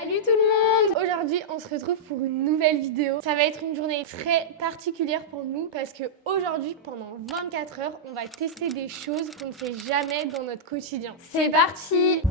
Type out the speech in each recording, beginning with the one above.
Salut tout le monde! Aujourd'hui, on se retrouve pour une nouvelle vidéo. Ça va être une journée très particulière pour nous parce que aujourd'hui, pendant 24 heures, on va tester des choses qu'on ne fait jamais dans notre quotidien. C'est parti!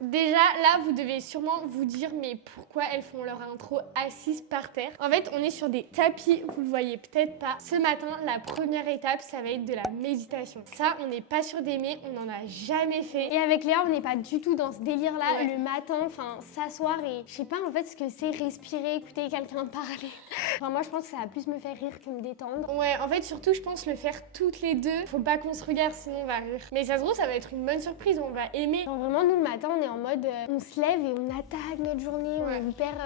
Déjà, là, vous devez sûrement vous dire, mais pourquoi elles font leur intro assises par terre? En fait, on est sur des tapis, vous le voyez peut-être pas. Ce matin, la première étape, ça va être de la méditation. Ça, on n'est pas sûr d'aimer, on n'en a jamais fait. Et avec Léa, on n'est pas du tout dans ce délire-là. Ouais. Le matin, enfin, s'asseoir et je sais pas en fait ce que c'est respirer, écouter quelqu'un parler. Enfin, moi, je pense que ça va plus me faire rire que me détendre. Ouais, en fait, surtout, je pense le faire toutes les deux. Faut pas qu'on se regarde, sinon on va rire. Mais ça se trouve, ça va être une bonne surprise, on va aimer. Genre, vraiment, nous, le matin, on est en mode on se lève et on attaque notre journée, ouais. On perd...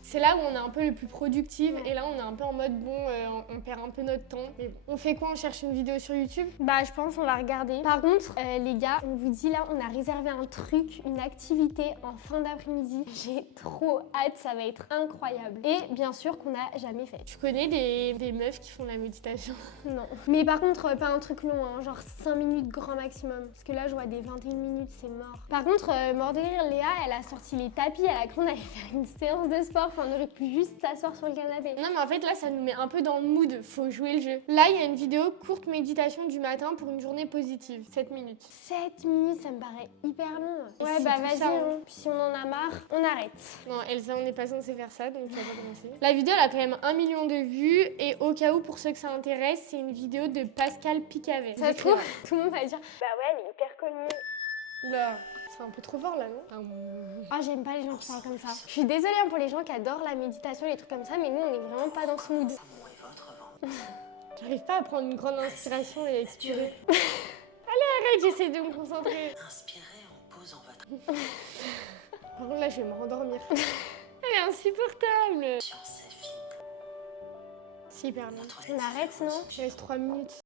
C'est là où on est un peu le plus productive, ouais. Et là on est un peu en mode on perd un peu notre temps. Mais bon. On fait quoi? On cherche une vidéo sur YouTube? Bah je pense on va regarder. Par contre les gars, on vous dit là, on a réservé un truc, une activité en fin d'après-midi. J'ai trop hâte, ça va être incroyable. Et bien sûr qu'on n'a jamais fait. Tu connais des meufs qui font de la méditation? Non. Mais par contre pas un truc long, hein, genre 5 minutes grand maximum. Parce que là je vois des 21 minutes, c'est mort. Par contre mort de rire, Léa elle a sorti les tapis, elle a cru qu'on allait faire une séance de sport. Enfin, on aurait pu juste s'asseoir sur le canapé. Non mais en fait là ça nous met un peu dans le mood, faut jouer le jeu. Là il y a une vidéo courte méditation du matin pour une journée positive, 7 minutes. 7 minutes ça me paraît hyper long. Ouais bah vas-y, hein. Puis si on en a marre, on arrête. Non Elsa, on n'est pas censé faire ça donc tu vas pas commencer. La vidéo elle a quand même 1 million de vues et au cas où pour ceux que ça intéresse, c'est une vidéo de Pascal Picavet. Ça se trouve, tout le monde va dire bah ouais elle est hyper connue. Oula, c'est un peu trop fort là, non? Ah, j'aime pas les gens qui parlent comme ça. Je suis désolée hein, pour les gens qui adorent la méditation, les trucs comme ça, mais nous on est vraiment pas dans ce mood. J'arrive pas à prendre une grande inspiration et à expirer. Allez, arrête, j'essaie de me concentrer. Inspirez en posant votre Par contre, là, je vais me rendormir. Elle est insupportable. science est fine. Super bien. On arrête, non? Je laisse 3 minutes.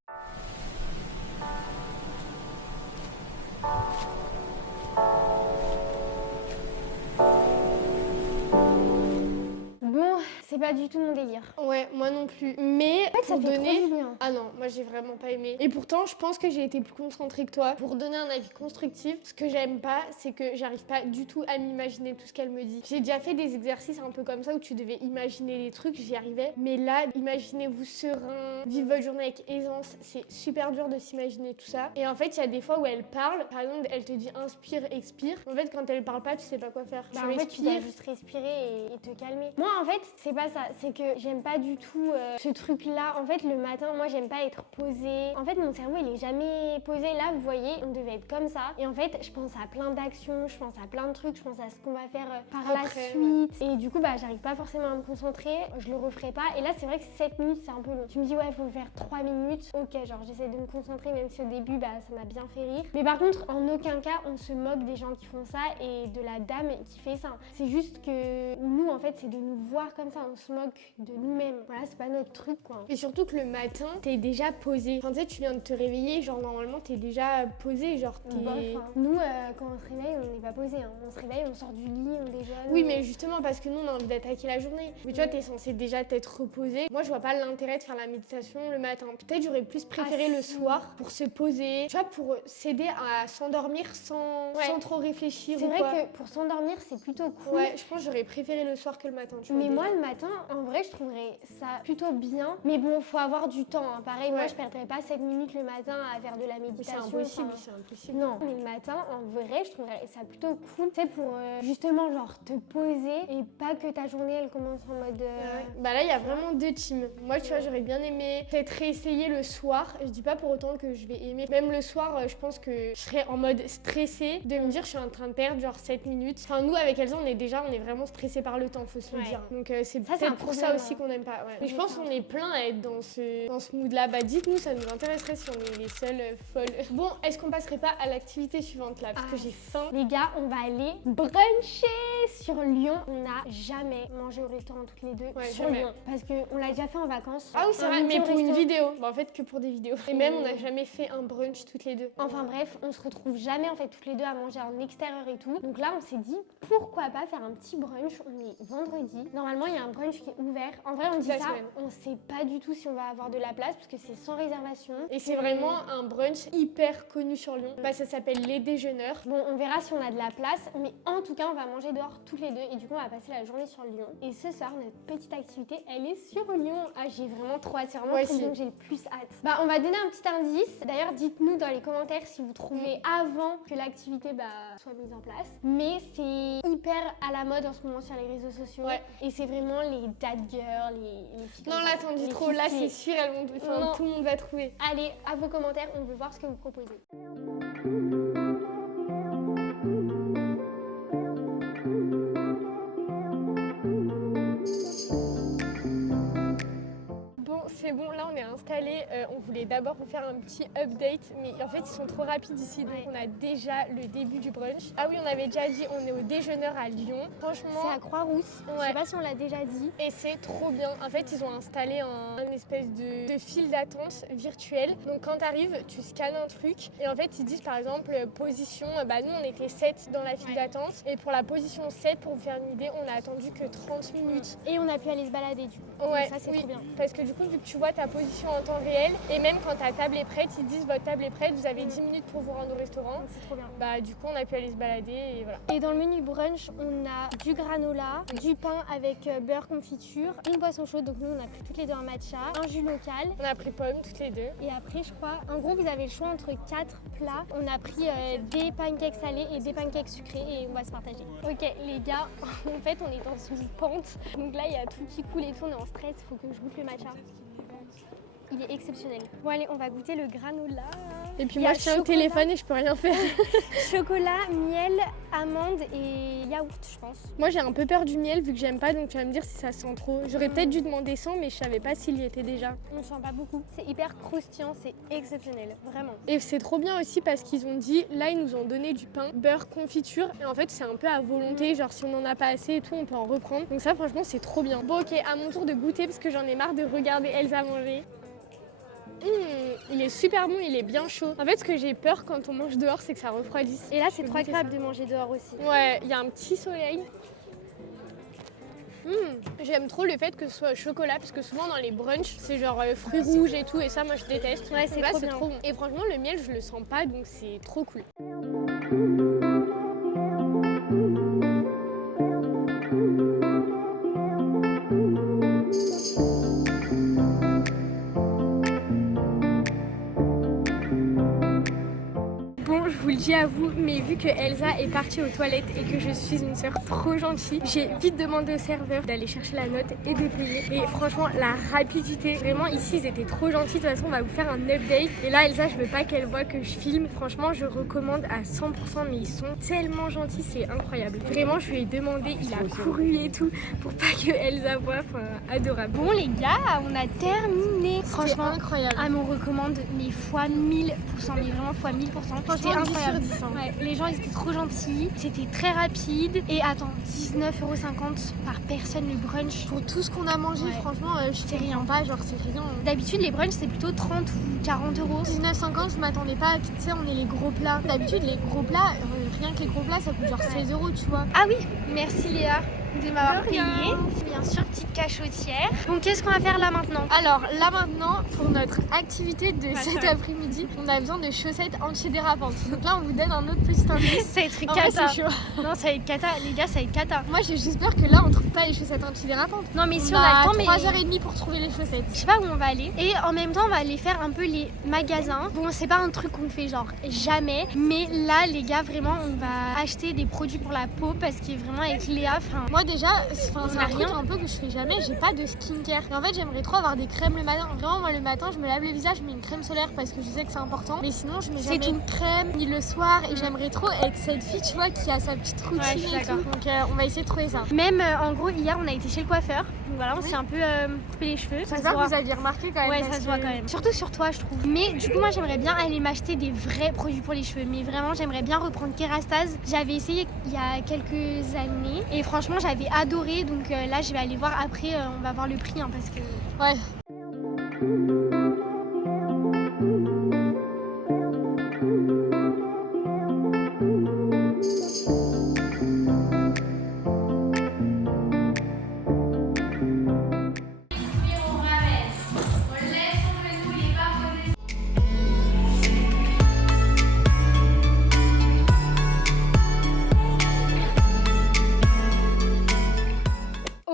Bon, c'est pas du tout mon délire. Ouais, moi non plus. Mais en fait, ça fait trop du bien. Ah non, moi j'ai vraiment pas aimé. Et pourtant, je pense que j'ai été plus concentrée que toi. Pour donner un avis constructif, ce que j'aime pas, c'est que j'arrive pas du tout à m'imaginer tout ce qu'elle me dit. J'ai déjà fait des exercices un peu comme ça où tu devais imaginer les trucs, j'y arrivais. Mais là, imaginez-vous serein, vivre votre journée avec aisance, c'est super dur de s'imaginer tout ça. Et en fait, il y a des fois où elle parle, par exemple, elle te dit inspire, expire. En fait, quand elle parle pas, tu sais pas quoi faire. Bah, en fait, tu dois juste respirer et te calmer. Moi, en fait, c'est pas ça. C'est que j'aime pas du tout ce truc-là. En fait, le matin, moi, j'aime pas être posée. En fait, mon cerveau, il est jamais posé. Là, vous voyez, on devait être comme ça. Et en fait, je pense à plein d'actions, je pense à plein de trucs, je pense à ce qu'on va faire par la suite. Et du coup, bah, j'arrive pas forcément à me concentrer. Je le referai pas. Et là, c'est vrai que 7 minutes, c'est un peu long. Tu me dis, ouais, faut faire 3 minutes. Ok, genre, j'essaie de me concentrer, même si au début, bah, ça m'a bien fait rire. Mais par contre, en aucun cas, on se moque des gens qui font ça et de la dame qui fait ça. C'est juste que nous, en fait, c'est de nous voir comme ça. On se moque de nous-mêmes. Voilà, c'est pas notre truc, quoi. Et surtout que le matin, t'es déjà posé. Enfin, tu sais, tu viens de te réveiller, genre normalement, t'es déjà posé, genre t'es... Bof, hein. Nous, quand on se réveille, on n'est pas posé. Hein. On se réveille, on sort du lit, on déjeune. Oui, mais justement, parce que nous, on a envie d'attaquer la journée. Mais tu vois, t'es censé déjà t'être reposé. Moi, je vois pas l'intérêt de faire la méditation le matin. Peut-être j'aurais plus préféré le soir pour se poser. Tu vois, pour s'aider à s'endormir sans trop réfléchir. C'est vrai que pour s'endormir, c'est plutôt cool. Ouais, je pense que j'aurais préféré le soir que le matin. Tu vois, mais moi, le matin, en vrai, je trouverais ça plutôt bien. Mais bon, faut avoir du temps. Hein. Pareil, moi, je perdrais pas 7 minutes le matin à faire de la méditation. C'est impossible, c'est impossible. Non, mais le matin, en vrai, je trouverais ça plutôt cool. Tu sais, pour justement, genre, te poser et pas que ta journée, elle commence en mode... Bah là, il y a vraiment 2 teams. Moi, tu vois, j'aurais bien aimé peut-être réessayer le soir. Je dis pas pour autant que je vais aimer. Même le soir, je pense que je serais en mode stressée de me dire je suis en train de perdre genre 7 minutes. Enfin, nous, avec Elsa, on est vraiment stressés par le temps, faut se le dire. Donc, c'est peut-être pour ça aussi qu'on n'aime pas. Ouais. Mais je pense qu'on est plein à être dans ce mood-là. Bah, dites-nous, ça nous intéresserait si on est les seules folles. Bon, est-ce qu'on passerait pas à l'activité suivante là? Parce que j'ai faim. Les gars, on va aller bruncher sur Lyon. On n'a jamais mangé au restaurant toutes les deux sur Lyon. Parce qu'on l'a déjà fait en vacances. Ah oui, c'est vrai, mais pour une vidéo. Bah, en fait, que pour des vidéos. Et même, on n'a jamais fait un brunch toutes les deux. Enfin bref, on se retrouve jamais en fait toutes les deux à manger en extérieur et tout. Donc là, on s'est dit pourquoi pas faire un petit brunch. On est vendredi. Normalement, il y a un brunch brunch qui est ouvert. En vrai, on dit La ça, semaine. on sait pas du tout si on va avoir de la place parce que c'est sans réservation. Et c'est vraiment un brunch hyper connu sur Lyon. Bah, ça s'appelle Les Déjeuneurs. Bon, on verra si on a de la place, mais en tout cas, on va manger dehors toutes les deux et du coup, on va passer la journée sur Lyon. Et ce soir, notre petite activité, elle est sur Lyon. Ah, j'ai vraiment trop hâte, c'est vraiment Moi le truc aussi. dont j'ai le plus hâte. Bah, on va donner un petit indice. D'ailleurs, dites-nous dans les commentaires si vous trouvez avant que l'activité soit mise en place. Mais c'est hyper à la mode en ce moment sur les réseaux sociaux. Ouais. Et c'est vraiment les dad girls, les filles Non, comme là, ça, t'en dis les trop. filles Là, stylées. c'est sûr, elles vont... enfin, Non. tout le monde va trouver. Allez, à vos commentaires, on veut voir ce que vous proposez. Bon, c'est bon, là on est installés. On voulait d'abord vous faire un petit update, mais en fait ils sont trop rapides ici, donc Ouais. on a déjà le début du brunch. Ah oui, on avait déjà dit, on est au déjeuneur à Lyon. C'est Franchement, à Croix-Rousse. Je Ouais. sais pas si on l'a déjà dit. et c'est trop bien. En fait, ils ont installé un espèce de file d'attente virtuel. Donc quand tu arrives, tu scannes un truc et en fait ils disent par exemple position, bah nous on était 7 dans la file Ouais. d'attente et pour la position 7, pour vous faire une idée, on a attendu que 30 minutes. Et on a pu aller se balader du coup. Donc Ouais, ça c'est oui, trop bien. parce que du coup, vu que tu vois ta position en temps réel, et même quand ta table est prête, ils disent votre table est prête, vous avez 10 minutes pour vous rendre au restaurant. Donc c'est trop bien. Bah du coup, on a pu aller se balader et voilà. Et dans le menu brunch, on a du granola, du pain avec beurre confiture, une boisson chaude. Donc nous on a pris toutes les deux un matcha, un jus local. On a pris pomme toutes les deux. Et après, je crois, en gros, vous avez le choix entre 4 plats. On a pris des pancakes salés et des pancakes sucrés et on va se partager. Ok, les gars, en fait, on est dans une pente. Donc là, il y a tout qui coule et tout, on est en stress. Il faut que je goûte le matcha. Il est exceptionnel. Bon, allez, on va goûter le granola. Et puis Il y moi, a je tiens au chocolat. téléphone et je peux rien faire. Chocolat, miel, amande et yaourt, je pense. Moi, j'ai un peu peur du miel vu que j'aime pas, donc tu vas me dire si ça sent trop. J'aurais peut-être dû demander sans, mais je savais pas s'il y était déjà. On ne sent pas beaucoup. C'est hyper croustillant, c'est exceptionnel, vraiment. Et c'est trop bien aussi parce qu'ils ont dit, là, ils nous ont donné du pain, beurre, confiture. Et en fait, c'est un peu à volonté. Genre, si on en a pas assez et tout, on peut en reprendre. Donc ça, franchement, c'est trop bien. Bon, ok, à mon tour de goûter parce que j'en ai marre de regarder Elsa manger. Il est super bon, il est bien chaud. En fait, ce que j'ai peur quand on mange dehors, c'est que ça refroidisse. Et là, c'est Je trop goûter agréable de manger dehors aussi. Ouais, il y a un petit soleil. J'aime trop le fait que ce soit au chocolat parce que souvent dans les brunchs c'est genre fruits rouges et tout et ça moi je déteste. Ouais, c'est Donc là trop c'est bien. trop bon. Et franchement le miel je le sens pas donc c'est trop cool. Bon, je vous le dis à vous, mais vu que Elsa est partie aux toilettes et que je suis une sœur trop gentille, j'ai vite demandé au serveur d'aller chercher la note et de payer. Et franchement, la rapidité, vraiment ici ils étaient trop gentils. De toute façon, on va vous faire un update. Et là, Elsa, je veux pas qu'elle voit que je filme. Franchement, je recommande à 100%, mais ils sont tellement gentils, c'est incroyable. Vraiment, je lui ai demandé, il a couru et tout pour pas que Elsa voit. Enfin, adorable. Bon les gars, on a terminé. Franchement, incroyable. Ah mais on recommande mais fois 1000%, mais vraiment fois 1000%. C'était Franchement, 10 sur incroyable. 10, hein. Ouais, les gens ils étaient trop gentils, c'était très rapide. Et attends, 19,50€ par personne le brunch. Pour tout ce qu'on a mangé, Ouais. franchement, je C'est sais rien. rien pas, genre c'est rien. D'habitude les brunchs c'est plutôt 30 ou 40€. 19,50, je m'attendais pas à, tu sais, on est les gros plats. D'habitude, les gros plats, rien que les gros plats, ça coûte genre 16€, tu vois. Ah oui, merci Léa de m'avoir De payé. rien. Bien sûr, petite cachotière. Donc qu'est-ce qu'on va faire là maintenant? Alors là maintenant, pour notre activité de Ouais, cet ça va. après-midi, on a besoin de chaussettes antidérapantes. Donc là, on vous donne un autre petit indice. Ça va être En vrai, cata. c'est chaud. Non, ça va être cata, les gars, ça va être cata. Moi, j'ai juste peur que là, on trouve pas les chaussettes antidérapantes. Non mais si on on a le temps, mais 3h30 pour trouver les chaussettes. je sais pas où on va aller. Et en même temps, on va aller faire un peu les magasins. Bon, c'est pas un truc qu'on fait genre jamais. Mais là, les gars, vraiment, on va acheter des produits pour la peau parce qu'il est vraiment avec Léa. Enfin, Moi déjà, c'est On un a truc rien. un peu que je fais jamais, j'ai pas de skincare. Et en fait, j'aimerais trop avoir des crèmes le matin. Vraiment, moi le matin, je me lave le visage, je mets une crème solaire parce que je sais que c'est important. Mais sinon, je mets C'est jamais tout. de crème ni le soir. Et j'aimerais trop être cette fille, tu vois, qui a sa petite routine je suis et tout. d'accord. Donc on va essayer de trouver ça. même en gros, hier, on a été chez le coiffeur. Donc voilà, on Oui. s'est un peu coupé les cheveux. Ça se se voit voit. que vous aviez remarqué quand même. Ouais, parce ça se voit que- quand même. Surtout sur toi, je trouve. Mais du coup, moi, j'aimerais bien aller m'acheter des vrais produits pour les cheveux. Mais vraiment, j'aimerais bien reprendre Kerastase. J'avais essayé il y a quelques années. Et franchement, j'avais adoré. Donc là, je vais aller voir après. On va voir le prix hein, parce que. Ouais.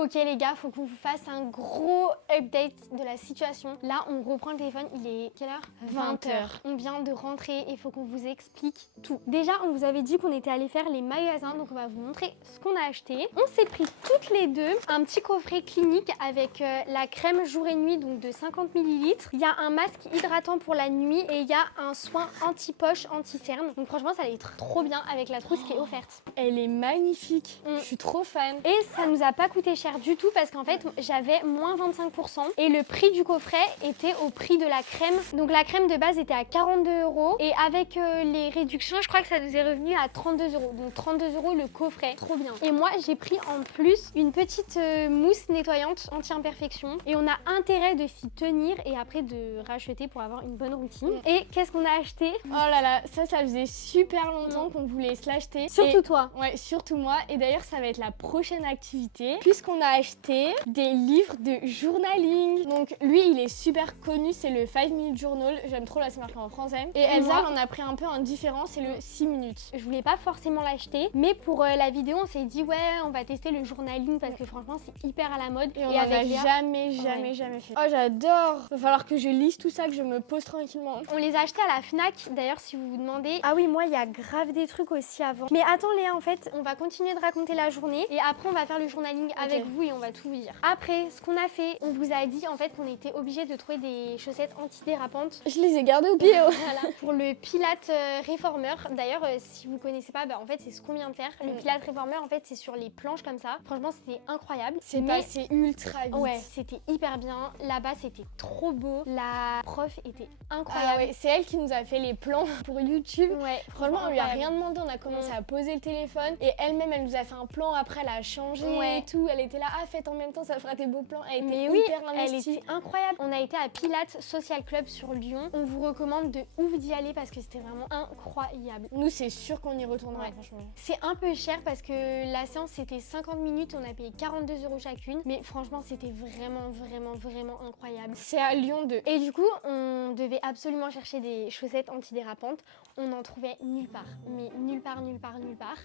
Ok les gars, faut qu'on vous fasse un gros update de la situation. Là, on reprend le téléphone, il est quelle heure? 20h. On vient de rentrer et il faut qu'on vous explique tout. Déjà, on vous avait dit qu'on était allé faire les magasins, donc on va vous montrer ce qu'on a acheté. On s'est pris toutes les deux un petit coffret clinique avec la crème jour et nuit, donc de 50 ml. Il y a un masque hydratant pour la nuit et il y a un soin anti-poche, anti-cerne. Donc franchement, ça allait être trop bien avec la trousse qui est offerte. Elle est magnifique. Je suis trop fan. Et ça nous a pas coûté cher du tout parce qu'en fait, j'avais moins 25% et le prix du coffret était au prix de la crème. Donc la crème de base était à 42 € et avec les réductions, je crois que ça nous est revenu à 32 €. Donc 32 € le coffret, trop bien. Et moi, j'ai pris en plus une petite mousse nettoyante anti-imperfection et on a intérêt de s'y tenir et après de racheter pour avoir une bonne routine. Et qu'est-ce qu'on a acheté? Oh là là, ça faisait super longtemps qu'on voulait se l'acheter. Surtout toi. Ouais, surtout moi. Et d'ailleurs, ça va être la prochaine activité puisqu'on a acheté des livres de journaling. Donc lui, il est super connu, c'est le 5 Minute Journal. J'aime trop, là c'est marqué en français. Et Elsa, on a pris un peu un différent, c'est le 6 minutes. Je voulais pas forcément l'acheter, mais pour la vidéo, on s'est dit ouais, on va tester le journaling parce que franchement, c'est hyper à la mode. Et on en a jamais fait. Oh, j'adore. Va falloir que je lise tout ça, que je me pose tranquillement. On les a achetés à la Fnac, d'ailleurs, si vous vous demandez. Ah oui, moi, il y a grave des trucs aussi avant. Mais attends Léa, en fait, on va continuer de raconter la journée et après, on va faire le journaling avec vous et on va tout vous dire. Après, ce qu'on a fait, on vous a dit en fait qu'on était obligé de trouver des chaussettes antidérapantes. Je les ai gardées au pied. Voilà, pour le Pilates Reformer. D'ailleurs, si vous connaissez pas, en fait, c'est ce qu'on vient de faire. Le Pilates Reformer, en fait, c'est sur les planches comme ça. Franchement, c'était incroyable. C'est passé ultra vite. Ouais, c'était hyper bien. Là-bas, c'était trop beau. La prof était incroyable. Ah ouais, c'est elle qui nous a fait les plans pour YouTube. Ouais, franchement, on lui a rien demandé. On a commencé à poser le téléphone et elle-même, elle nous a fait un plan. Après, elle a changé et tout. Elle était là, faites en même temps, ça fera tes beaux plans. Elle était hyper investie. Elle était incroyable. On a été à Pilates Social Club sur Lyon. On vous recommande de ouf d'y aller parce que c'était vraiment incroyable. Nous, c'est sûr qu'on y retournera, franchement. C'est un peu cher parce que la séance c'était 50 minutes, on a payé 42 € chacune, mais franchement c'était vraiment incroyable. C'est à Lyon 2. Et du coup, on devait absolument chercher des chaussettes antidérapantes. On n'en trouvait nulle part, mais nulle part.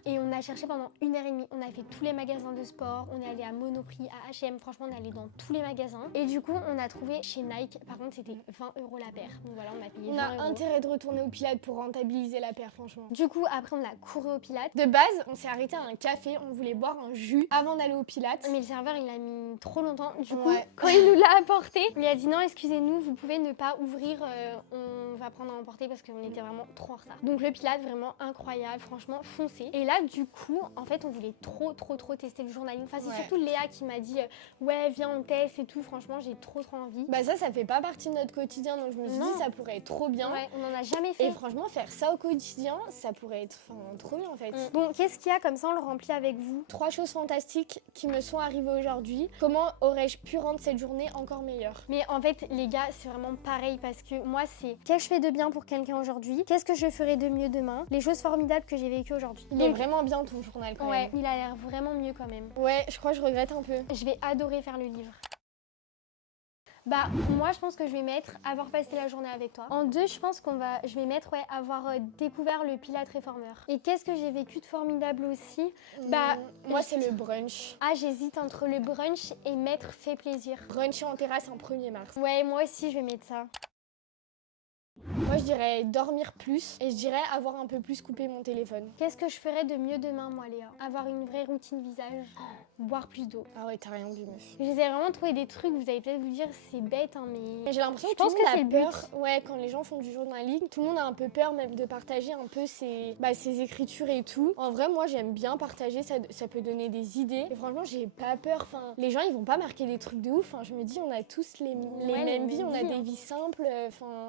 Et on a cherché pendant 1h30. On a fait tous les magasins de sport, on est allé à Monoprix, à H&M, franchement on est allé dans tous les magasins. Et du coup, on a trouvé chez Nike, par contre c'était 20 € la paire. Donc voilà, on a payé 20 €. On a intérêt de retourner au Pilates pour rentabiliser la paire, franchement. Du coup, après on a couru au Pilates. De base, on s'est arrêté à un café, on voulait boire un jus avant d'aller au Pilates. Mais le serveur, il a mis trop longtemps. Du coup, quand il nous l'a apporté, il a dit non, excusez-nous, vous pouvez ne pas ouvrir, on va prendre à emporter parce qu'on était vraiment trop en retard. Donc le Pilates, vraiment incroyable, franchement, foncez. Et là, du coup, en fait, on voulait trop tester le journaling. Enfin, c'est surtout Léa qui m'a dit ouais, viens, on teste et tout. Franchement, j'ai trop envie. Bah ça fait pas partie de notre quotidien, donc je me suis dit ça pourrait être trop bien. Ouais, on en a jamais fait. Et franchement, faire ça au quotidien, ça pourrait être trop bien en fait. Bon, qu'est-ce qu'il y a comme ça, on le remplit avec vous? 3 choses fantastiques qui me sont arrivées aujourd'hui. Comment aurais-je pu rendre cette journée encore meilleure? Mais en fait, les gars, c'est vraiment pareil parce que moi, c'est qu'est-ce que je fais de bien pour quelqu'un aujourd'hui? Qu'est-ce que je ferai de mieux demain? Les choses formidables que j'ai vécues aujourd'hui. Il est vraiment bien ton journal quand même. Ouais, il a l'air vraiment mieux quand même. Ouais, je crois que je regrette un peu. Je vais adorer faire le livre. Bah moi je pense que je vais mettre avoir passé la journée avec toi. En 2 je pense je vais mettre avoir découvert le Pilates Reformer. Et qu'est-ce que j'ai vécu de formidable aussi? Bah moi c'est le brunch. Ah j'hésite entre le brunch et mettre fait plaisir. Bruncher en terrasse en 1er mars. Ouais moi aussi je vais mettre ça. Moi je dirais dormir plus et je dirais avoir un peu plus coupé mon téléphone. Qu'est-ce que je ferais de mieux demain moi Léa? Avoir une vraie routine visage, boire plus d'eau. Ah ouais t'as rien vu meuf. J'essaie vraiment de trouver des trucs, vous allez peut-être vous dire c'est bête hein, mais j'ai l'impression que tout le monde a peur. Ouais, quand les gens font du journaling, tout le monde a un peu peur même de partager un peu ses écritures et tout. En vrai moi j'aime bien partager, ça peut donner des idées. Et franchement j'ai pas peur, enfin les gens ils vont pas marquer des trucs de ouf. Enfin, je me dis on a tous les mêmes vies, on a des vies simples, enfin...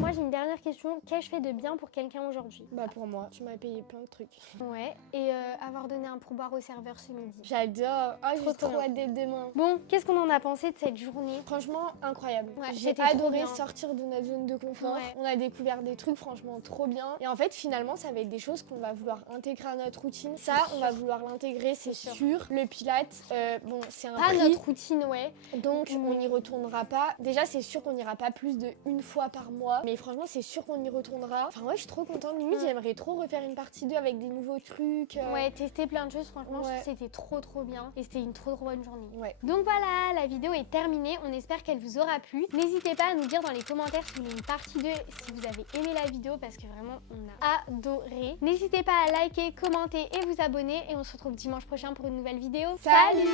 Moi j'ai une dernière question, qu'ai-je fait de bien pour quelqu'un aujourd'hui? Bah pour moi, tu m'as payé plein de trucs. Ouais, et avoir donné un pourboire au serveur ce midi. J'adore, j'ai trop hâte d'être demain. Bon, qu'est-ce qu'on en a pensé de cette journée? Franchement, incroyable. Ouais, j'ai adoré sortir de notre zone de confort. Ouais. On a découvert des trucs franchement trop bien. Et en fait, finalement, ça va être des choses qu'on va vouloir intégrer à notre routine. Ça, on va vouloir l'intégrer, c'est sûr. Le Pilates, bon, c'est un pas prix. notre routine, ouais. Donc, on n'y retournera pas. Déjà, c'est sûr qu'on n'ira pas plus de 1 fois par mois. Mais franchement, c'est sûr qu'on y retournera. Enfin, ouais, je suis trop contente. Limite, j'aimerais trop refaire une partie 2 avec des nouveaux trucs. Ouais, tester plein de choses, franchement, Ouais. c'était trop bien. Et c'était une trop bonne journée. Ouais. Donc voilà, la vidéo est terminée. On espère qu'elle vous aura plu. N'hésitez pas à nous dire dans les commentaires si vous voulez une partie 2, si vous avez aimé la vidéo, parce que vraiment, on a adoré. N'hésitez pas à liker, commenter et vous abonner. Et on se retrouve dimanche prochain pour une nouvelle vidéo. Salut.